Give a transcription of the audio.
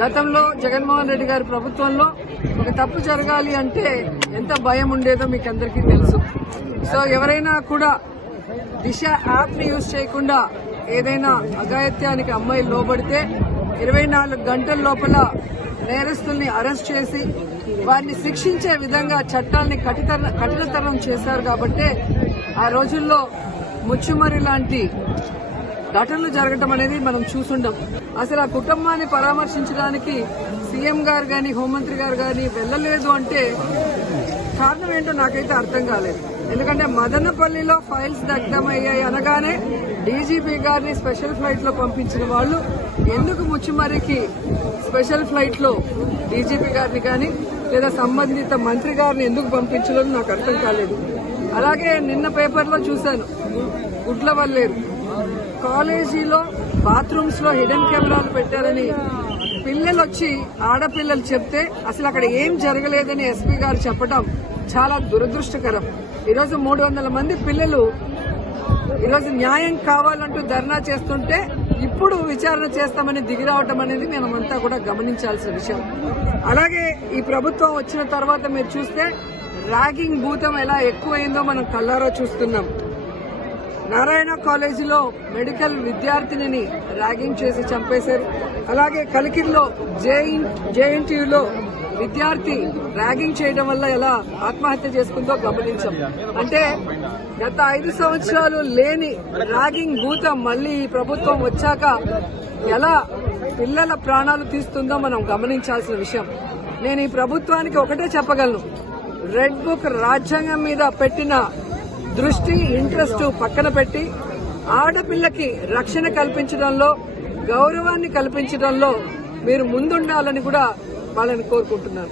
గతంలో జగన్మోహన్ రెడ్డి గారి ప్రభుత్వంలో ఒక తప్పు జరగాలి అంటే ఎంత భయం ఉండేదో మీకు అందరికీ తెలుసు. సో ఎవరైనా కూడా దిశ యాప్ ని యూజ్ చేయకుండా ఏదైనా అఘాయిత్యానికి అమ్మాయిలు లోబడితే 24 గంటల లోపల నేరస్తుల్ని అరెస్ట్ చేసి వారిని శిక్షించే విధంగా చట్టాల్ని కఠినతరం చేశారు. కాబట్టి ఆ రోజుల్లో ముచ్చుమరి లాంటి ఘటనలు జరగటం అనేది మనం చూసుండం. అసలు ఆ కుటుంబాన్ని పరామర్శించడానికి సీఎం గారు గాని హోంమంత్రి గారు గాని వెళ్లలేదు అంటే కారణం ఏంటో నాకైతే అర్థం కాలేదు. ఎందుకంటే మదనపల్లిలో ఫైల్స్ దగ్ధమయ్యాయి అనగానే డీజీపీ గారిని స్పెషల్ ఫ్లైట్ లో పంపించిన వాళ్ళు ఎందుకు ముచ్చుమరికి స్పెషల్ ఫ్లైట్ లో డీజీపీ గారిని కానీ లేదా సంబంధిత మంత్రి గారిని ఎందుకు పంపించలేదు నాకు అర్థం కాలేదు. అలాగే నిన్న పేపర్లో చూశాను, గుడ్లవల్లేరు కాలేజీలో బాత్రూమ్స్ లో హిడెన్ కెమెరాలు పెట్టారని పిల్లలు వచ్చి ఆడపిల్లలు చెప్తే అసలు అక్కడ ఏం జరగలేదని ఎస్పీ గారు చెప్పడం చాలా దురదృష్టకరం. ఈరోజు 300 మంది పిల్లలు ఈరోజు న్యాయం కావాలంటూ ధర్నా చేస్తుంటే ఇప్పుడు విచారణ చేస్తామని దిగిరావటం అనేది మనమంతా కూడా గమనించాల్సిన విషయం. అలాగే ఈ ప్రభుత్వం వచ్చిన తర్వాత మీరు చూస్తే ర్యాగింగ్ భూతం ఎలా ఎక్కువైందో మనం కళ్ళారా చూస్తున్నాం. నారాయణ కాలేజీలో మెడికల్ విద్యార్థినిని ర్యాగింగ్ చేసి చంపేశారు. అలాగే కలికిరిలో జేఎన్టీయూలో విద్యార్థి ర్యాగింగ్ చేయడం వల్ల ఎలా ఆత్మహత్య చేసుకుందో గమనించాం. అంటే గత 5 సంవత్సరాలు లేని ర్యాగింగ్ భూతం మళ్లీ ఈ ప్రభుత్వం వచ్చాక ఎలా పిల్లల ప్రాణాలు తీస్తుందో మనం గమనించాల్సిన విషయం. నేను ఈ ప్రభుత్వానికి ఒకటే చెప్పగలను, రెడ్ బుక్ రాజ్యాంగం మీద పెట్టిన దృష్టి ఇంట్రెస్ట్ పక్కన పెట్టి ఆడపిల్లకి రక్షణ కల్పించడంలో గౌరవాన్ని కల్పించడంలో మీరు ముందుండాలని కూడా వాళ్ళని కోరుకుంటున్నాను.